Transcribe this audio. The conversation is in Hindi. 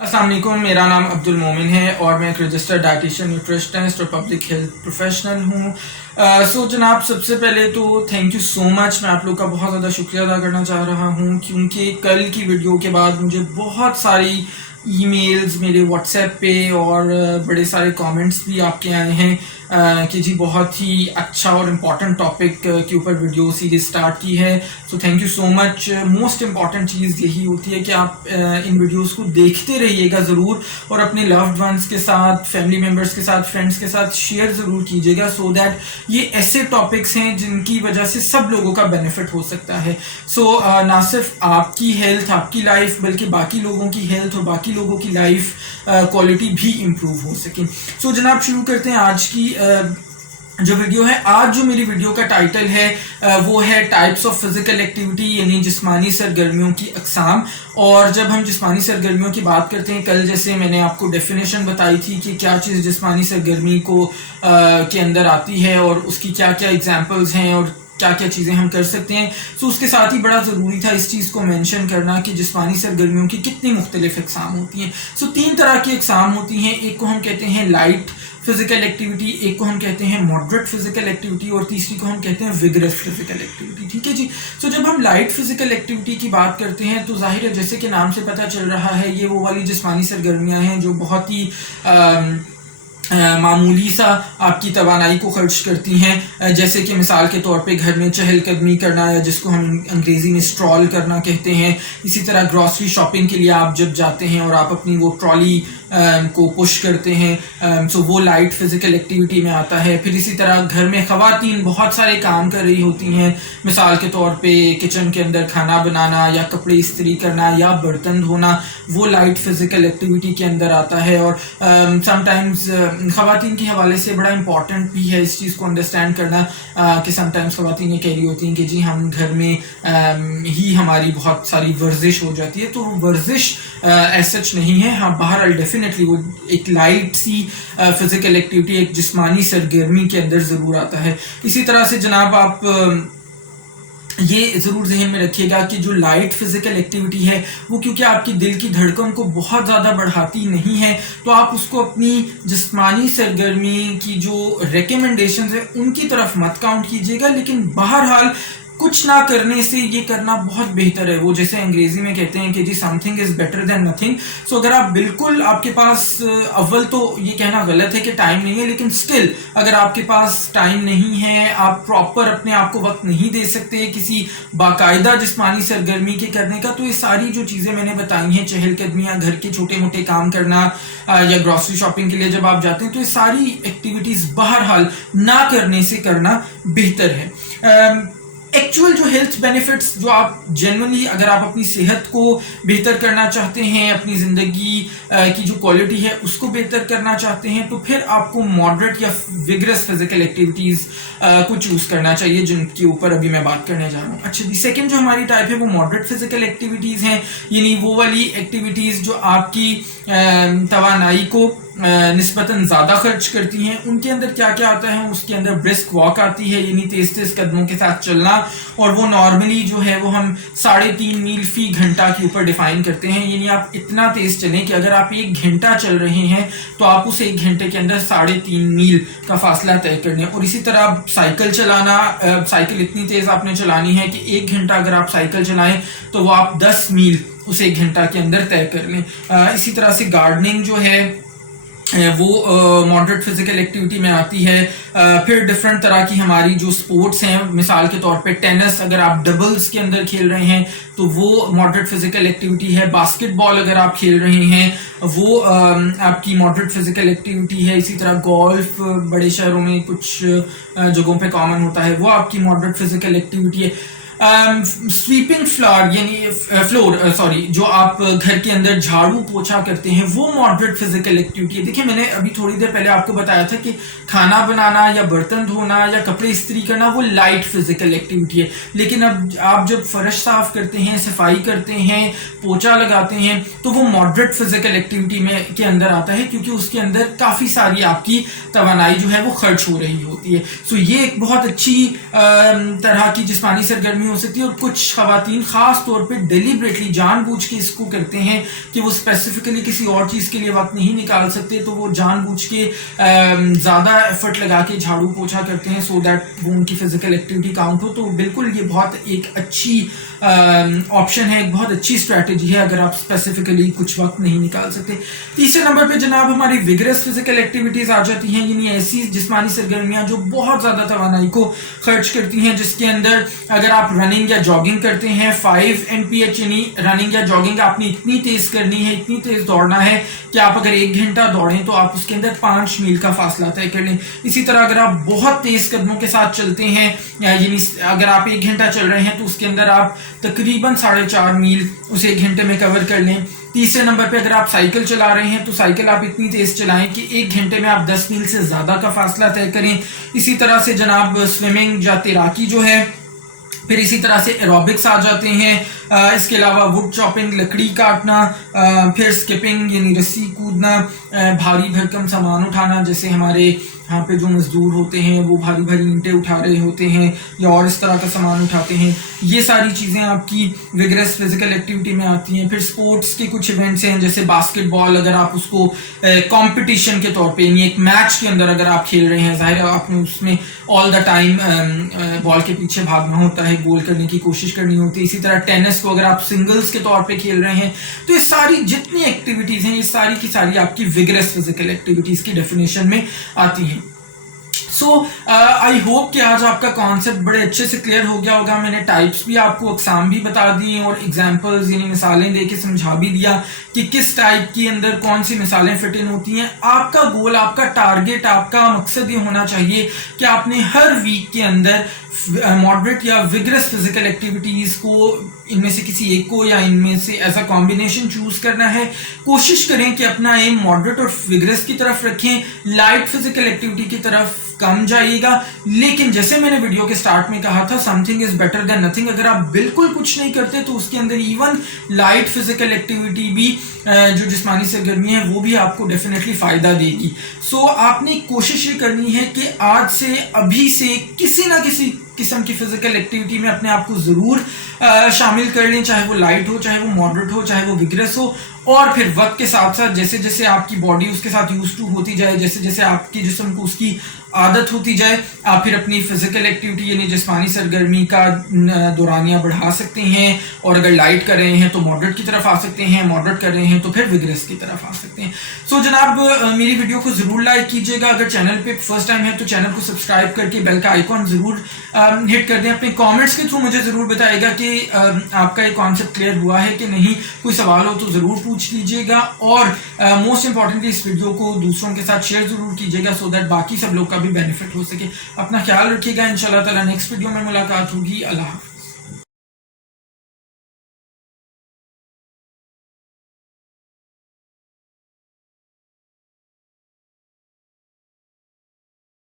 अस्सलाम वालेकुम, मेरा नाम अब्दुल मोमिन है और मैं एक रजिस्टर्ड डाइटिशियन, न्यूट्रिशनिस्ट और पब्लिक हेल्थ प्रोफेशनल हूँ। सो जनाब, सबसे पहले तो थैंक यू सो मच। मैं आप लोग का बहुत ज़्यादा शुक्रिया अदा करना चाह रहा हूँ क्योंकि कल की वीडियो के बाद मुझे बहुत सारी ईमेल्स मेरे व्हाट्सएप पे और बड़े सारे कमेंट्स भी आपके आए हैं कि जी बहुत ही अच्छा और इम्पॉर्टेंट टॉपिक के ऊपर वीडियो सीरीज स्टार्ट की है। So thank you so much. Most important चीज़ यही होती है कि आप इन वीडियोस को देखते रहिएगा ज़रूर और अपने लव्ड वंस के साथ, फैमिली मेम्बर्स के साथ, फ्रेंड्स के साथ शेयर ज़रूर कीजिएगा सो दैट ये ऐसे टॉपिक्स हैं जिनकी वजह से सब लोगों का बेनिफिट हो सकता है। सो ना सिर्फ आपकी हेल्थ, आपकी लाइफ, बल्कि बाकी लोगों की हेल्थ और बाकी लोगों की लाइफ क्वालिटी भी इम्प्रूव हो सके। सो जनाब, शुरू करते हैं आज की जो वीडियो है। आज जो मेरी वीडियो का टाइटल है वो है टाइप्स ऑफ फिजिकल एक्टिविटी, यानी जिस्मानी सरगर्मियों की अकसाम। और जब हम जिस्मानी सरगर्मियों की बात करते हैं, कल जैसे मैंने आपको डेफिनेशन बताई थी कि क्या चीज़ जिस्मानी सरगर्मी को के अंदर आती है और उसकी क्या क्या एग्जांपल्स हैं और क्या क्या चीज़ें हम कर सकते हैं। सो उसके साथ ही बड़ा ज़रूरी था इस चीज़ को मेंशन करना कि जिस्मानी सरगर्मियों की कितनी मुख्तलिफ अकसाम होती हैं। सो 3 तरह की अकसाम होती हैं। एक को हम कहते हैं लाइट फिजिकल एक्टिविटी, एक को हम कहते हैं मॉडरेट फिजिकल एक्टिविटी और तीसरी को हम कहते हैं विगरस फिजिकल एक्टिविटी। ठीक है जी। सो जब हम लाइट फिजिकल एक्टिविटी की बात करते हैं तो जाहिर है, जैसे कि नाम से पता चल रहा है, ये वो वाली जिस्मानी सरगर्मियाँ हैं जो बहुत ही मामूली सा आपकी तवानाई को खर्च करती हैं। जैसे कि मिसाल के तौर पे घर में चहलकदमी करना, या जिसको हम अंग्रेज़ी में स्ट्रॉल करना कहते हैं। इसी तरह ग्रॉसरी शॉपिंग के लिए आप जब जाते हैं और आप अपनी वो ट्रॉली को पुश करते हैं, सो वो लाइट फिजिकल एक्टिविटी में आता है। फिर इसी तरह घर में ख़वातीन बहुत सारे काम कर रही होती हैं, मिसाल के तौर पे किचन के अंदर खाना बनाना या कपड़े इस्त्री करना या बर्तन धोना, वो लाइट फिजिकल एक्टिविटी के अंदर आता है। और समटाइम्स ख़वातीन के हवाले से बड़ा इंपॉर्टेंट भी है इस चीज़ को अंडरस्टैंड करना कि समटाइम्स ख़वातीन ये कह रही होती हैं कि जी हम घर में ही हमारी बहुत सारी वर्जिश हो जाती है। तो वर्जिश एज सच नहीं है, हाँ बहरहाल डेफिनेटली वो एक लाइट सी फिजिकल एक्टिविटी, एक जिस्मानी सरगर्मी के अंदर ज़रूर आता है। इसी तरह से जनाब आप ये ज़रूर जहन में रखिएगा कि जो लाइट फिजिकल एक्टिविटी है वो क्योंकि आपकी दिल की धड़कन को बहुत ज़्यादा बढ़ाती नहीं है, तो आप उसको अपनी जिस्मानी सरगर्मी की जो रिकमेंडेशंस है उनकी तरफ मत काउंट कीजिएगा। लेकिन बहरहाल कुछ ना करने से ये करना बहुत बेहतर है। वो जैसे अंग्रेजी में कहते हैं कि जी something is better than nothing. So अगर आप बिल्कुल, आपके पास अव्वल तो ये कहना गलत है कि टाइम नहीं है, लेकिन स्टिल अगर आपके पास टाइम नहीं है, आप प्रॉपर अपने आप को वक्त नहीं दे सकते किसी बाकायदा जिस्मानी सरगर्मी के करने का, तो ये सारी जो चीज़ें मैंने बताई हैं, चहलकदमियाँ, घर के छोटे मोटे काम करना या ग्रॉसरी शॉपिंग के लिए जब आप जाते हैं, तो ये सारी एक्टिविटीज़ बहरहाल ना करने से करना बेहतर है। एक्चुअल जो हेल्थ बेनिफिट्स जो आप जनरली, अगर आप अपनी सेहत को बेहतर करना चाहते हैं, अपनी ज़िंदगी की जो क्वालिटी है उसको बेहतर करना चाहते हैं, तो फिर आपको मॉडरेट या विगरस फिजिकल एक्टिविटीज़ को चूज़ करना चाहिए, जिनके ऊपर अभी मैं बात करने जा रहा हूँ। अच्छा जी, सेकेंड जो हमारी टाइप है वो मॉडरेट फिजिकल एक्टिविटीज़ हैं, यानी वो वाली एक्टिविटीज़ जो आपकी तवानाई को निस्बतन ज़्यादा खर्च करती हैं। उनके अंदर क्या क्या आता है, उसके अंदर ब्रिस्क वॉक आती है, यानी तेज तेज कदमों के साथ चलना, और वो नॉर्मली जो है वो हम 3.5 मील फी घंटा के ऊपर डिफाइन करते हैं। यानी आप इतना तेज चलें कि अगर आप 1 घंटा चल रहे हैं तो आप उस 1 घंटे के अंदर 3.5 मील का फासला तय कर लें। और इसी तरह साइकिल चलाना, साइकिल इतनी तेज आपने चलानी है कि 1 घंटा अगर आप साइकिल चलाएं तो वो आप 10 मील उस 1 घंटा के अंदर तय कर लें। इसी तरह से गार्डनिंग जो है वो मॉडरेट फिजिकल एक्टिविटी में आती है। फिर डिफरेंट तरह की हमारी जो स्पोर्ट्स हैं, मिसाल के तौर पे टेनिस अगर आप डबल्स के अंदर खेल रहे हैं तो वो मॉडरेट फिजिकल एक्टिविटी है। बास्केटबॉल अगर आप खेल रहे हैं वो आपकी मॉडरेट फिजिकल एक्टिविटी है। इसी तरह गोल्फ बड़े शहरों में कुछ जगहों पे कॉमन होता है, वो आपकी मॉडरेट फिजिकल एक्टिविटी है। स्वीपिंग फ्लोर जो आप घर के अंदर झाड़ू पोछा करते हैं, वो मॉडरेट फिजिकल एक्टिविटी है। देखिए, मैंने अभी थोड़ी देर पहले आपको बताया था कि खाना बनाना या बर्तन धोना या कपड़े इस्त्री करना वो लाइट फिजिकल एक्टिविटी है, लेकिन अब आप जब फर्श साफ करते हैं, सफाई करते हैं, पोछा लगाते हैं, तो वो मॉडरेट फिजिकल एक्टिविटी में के अंदर आता है, क्योंकि उसके अंदर काफ़ी सारी आपकी तवानाई जो है वो खर्च हो रही होती है। सो ये एक बहुत अच्छी तरह की जिस्मानी सरगर्मी हो सकती है, और कुछ खवातीन खास तौर पे डेलिबरेटली जानबूझ के इसको करते हैं कि वो स्पेसिफिकली किसी और चीज़ के लिए वक्त नहीं निकाल सकते, तो वो जानबूझ के ज़्यादा एफर्ट लगा के झाड़ू पोछा करते हैं सो दैट वो उनकी फिजिकल एक्टिविटी काउंट हो। तो बिल्कुल ये बहुत एक अच्छी ऑप्शन है, एक बहुत अच्छी स्ट्रैटेजी है अगर आप स्पेसिफिकली कुछ वक्त नहीं निकाल सकते। तीसरे नंबर पे जनाब हमारी विगरस फिजिकल एक्टिविटीज आ जाती हैं, यानी ऐसी जिस्मानी सरगर्मियां जो बहुत ज़्यादा तवानाई को खर्च करती हैं, जिसके अंदर अगर आप रनिंग या जॉगिंग करते हैं 5 NPH, यानी रनिंग या जॉगिंग आपने इतनी तेज करनी है, इतनी तेज दौड़ना है कि आप अगर 1 घंटा दौड़ें तो आप उसके अंदर 5 मील का फासला तय कर लें। इसी तरह अगर आप बहुत तेज कदमों के साथ चलते हैं, यानी अगर आप 1 घंटा चल रहे हैं तो उसके अंदर आप तकरीबन 4.5 मील उसे 1 घंटे में कवर कर लें। तीसरे नंबर पे अगर आप साइकिल चला रहे हैं तो साइकिल आप इतनी तेज चलाएं कि 1 घंटे में आप 10 मील से ज्यादा का फासला तय करें। इसी तरह से जनाब स्विमिंग या तैराकी जो है, फिर इसी तरह से एरोबिक्स आ जाते हैं, इसके अलावा वुड चॉपिंग लकड़ी काटना, फिर स्किपिंग यानी रस्सी कूदना, भारी भरकम सामान उठाना, जैसे हमारे यहाँ पे जो मजदूर होते हैं वो भारी भारी ईंटें उठा रहे होते हैं या और इस तरह का सामान उठाते हैं, ये सारी चीज़ें आपकी विगरस फिजिकल एक्टिविटी में आती हैं। फिर स्पोर्ट्स के कुछ इवेंट्स हैं, जैसे बास्केटबॉल, अगर आप उसको कंपटीशन के तौर पे यानी एक मैच के अंदर अगर आप खेल रहे हैं, जाहिर है आपने उसमें ऑल द टाइम बॉल के पीछे भागना होता है, गोल करने की कोशिश करनी होती है। इसी तरह टेनिस को अगर आप सिंगल्स के तौर पे खेल रहे हैं, तो ये सारी जितनी एक्टिविटीज़ हैं ये सारी की सारी आपकी विगरस फिजिकल एक्टिविटीज़ की डेफिनेशन में आती हैं। सो आई होप कि आज आपका कॉन्सेप्ट बड़े अच्छे से क्लियर हो गया होगा। मैंने टाइप्स भी आपको, अकसाम भी बता दिए और एग्जांपल्स यानी मिसालें देके समझा भी दिया कि किस टाइप के अंदर कौन सी मिसालें फिट इन होती हैं। आपका गोल, आपका टारगेट, आपका मकसद ये होना चाहिए कि आपने हर वीक के अंदर मॉडरेट या विगरस फिजिकल एक्टिविटीज को, इनमें से किसी एक को या इनमें से ऐसा कॉम्बिनेशन चूज करना है। कोशिश करें कि अपना एम मॉडरेट और विगरस की तरफ रखें, लाइट फिजिकल एक्टिविटी की तरफ कम जाइएगा। लेकिन जैसे मैंने वीडियो के स्टार्ट में कहा था, something is better than nothing. अगर आप बिल्कुल कुछ नहीं करते तो उसके अंदर इवन लाइट फिजिकल एक्टिविटी भी, जो जिस्मानी सरगर्मी है, वो भी आपको डेफिनेटली फायदा देगी। सो आपने कोशिश ये करनी है कि आज से, अभी से किसी ना किसी किस्म की फिजिकल एक्टिविटी में अपने आप को जरूर शामिल कर लें, चाहे वो लाइट हो, चाहे वो मॉडरेट हो, चाहे वो विगरस हो। और फिर वक्त के साथ साथ जैसे जैसे आपकी बॉडी उसके साथ यूज टू होती जाए, जैसे जैसे आपके जिस्म को उसकी आदत होती जाए, आप फिर अपनी फिजिकल एक्टिविटी यानी जिस्मानी सरगर्मी का दौरानिया बढ़ा सकते हैं। और अगर लाइट कर रहे हैं तो मॉडरेट की तरफ आ सकते हैं, मॉडरेट कर रहे हैं तो फिर विगरस की तरफ आ सकते हैं। सो जनाब मेरी वीडियो को जरूर लाइक कीजिएगा। अगर चैनल पे फर्स्ट टाइम है तो चैनल को सब्सक्राइब करके बेल का आइकॉन जरूर हिट कर दें। अपने कमेंट्स के थ्रू मुझे जरूर बताइएगा कि आपका ये कॉन्सेप्ट क्लियर हुआ है कि नहीं। कोई सवाल हो तो जरूर पूछ लीजिएगा। और मोस्ट इंपॉर्टेंटली इस वीडियो को दूसरों के साथ शेयर जरूर कीजिएगा सो दैट बाकी सब लोग का भी बेनिफिट हो सके। अपना ख्याल रखिएगा। इंशाल्लाह ताला नेक्स्ट वीडियो में मुलाकात होगी। अल्लाह हाफ़िज़।